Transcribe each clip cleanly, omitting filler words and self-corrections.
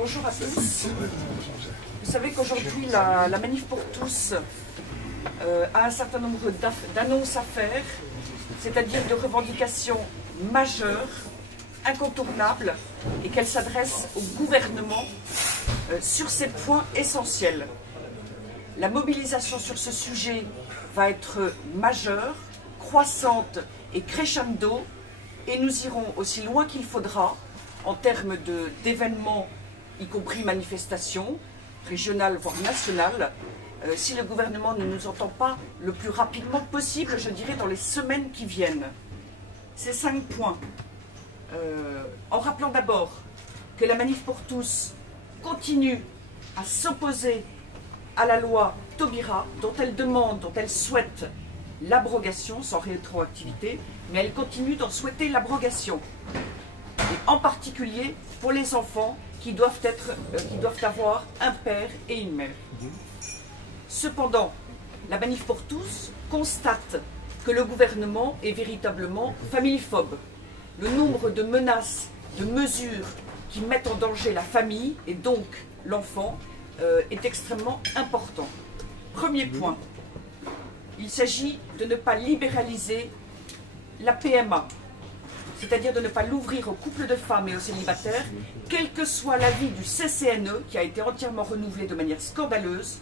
Bonjour à tous. Vous savez qu'aujourd'hui, la Manif pour tous a un certain nombre d'annonces à faire, c'est-à-dire de revendications majeures, incontournables, et qu'elle s'adresse au gouvernement sur ces points essentiels. La mobilisation sur ce sujet va être majeure, croissante et crescendo, et nous irons aussi loin qu'il faudra en termes d'événements, y compris manifestations, régionales voire nationales, si le gouvernement ne nous entend pas le plus rapidement possible, je dirais dans les semaines qui viennent. Ces 5 points, en rappelant d'abord que la Manif pour tous continue à s'opposer à la loi Taubira, dont elle demande, dont elle souhaite l'abrogation sans rétroactivité, mais elle continue d'en souhaiter l'abrogation. Et en particulier pour les enfants qui doivent avoir un père et une mère. Cependant, la Manif pour tous constate que le gouvernement est véritablement familiphobe. Le nombre de menaces, de mesures qui mettent en danger la famille et donc l'enfant est extrêmement important. Premier point, il s'agit de ne pas libéraliser la PMA, c'est-à-dire de ne pas l'ouvrir aux couples de femmes et aux célibataires, quel que soit l'avis du CCNE, qui a été entièrement renouvelé de manière scandaleuse.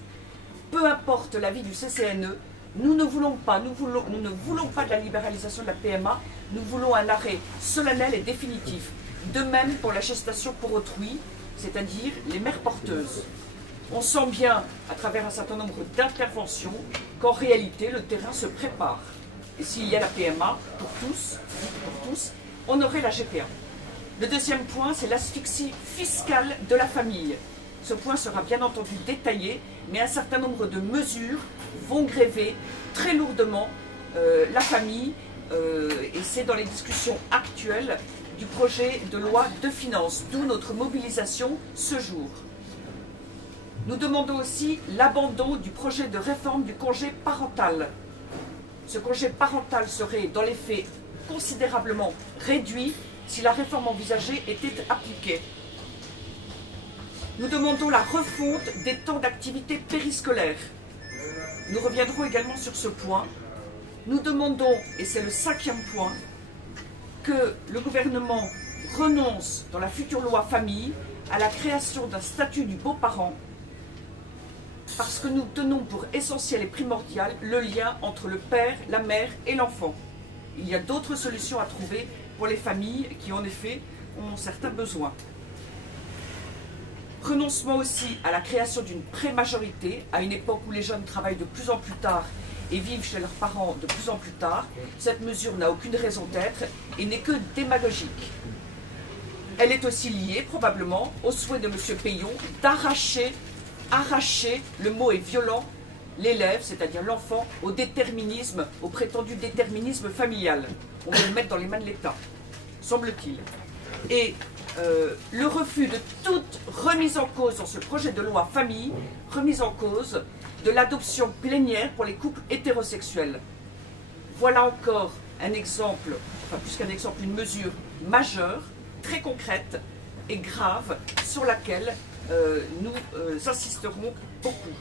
Peu importe l'avis du CCNE, nous ne voulons pas de la libéralisation de la PMA, nous voulons un arrêt solennel et définitif. De même pour la gestation pour autrui, c'est-à-dire les mères porteuses. On sent bien, à travers un certain nombre d'interventions, qu'en réalité, le terrain se prépare. Et s'il y a la PMA, pour tous, on aurait la GPA. Le deuxième point, c'est l'asphyxie fiscale de la famille. Ce point sera bien entendu détaillé, mais un certain nombre de mesures vont gréver très lourdement la famille, et c'est dans les discussions actuelles du projet de loi de finances, d'où notre mobilisation ce jour. Nous demandons aussi l'abandon du projet de réforme du congé parental. Ce congé parental serait, dans les faits, considérablement réduit si la réforme envisagée était appliquée. Nous demandons la refonte des temps d'activité périscolaire. Nous reviendrons également sur ce point. Nous demandons, et c'est le 5e point, que le gouvernement renonce, dans la future loi famille, à la création d'un statut du beau-parent, parce que nous tenons pour essentiel et primordial le lien entre le père, la mère et l'enfant. Il y a d'autres solutions à trouver pour les familles qui, en effet, ont certains besoins. Renoncement aussi à la création d'une prémajorité, à une époque où les jeunes travaillent de plus en plus tard et vivent chez leurs parents de plus en plus tard. Cette mesure n'a aucune raison d'être et n'est que démagogique. Elle est aussi liée, probablement, au souhait de M. Peillon d'arracher, le mot est violent, l'élève, c'est-à-dire l'enfant, au déterminisme, au prétendu déterminisme familial. On veut le mettre dans les mains de l'État, semble-t-il. Et le refus de toute remise en cause dans ce projet de loi famille, remise en cause de l'adoption plénière pour les couples hétérosexuels. Voilà encore un exemple, enfin plus qu'un exemple, une mesure majeure, très concrète et grave sur laquelle nous insisterons beaucoup.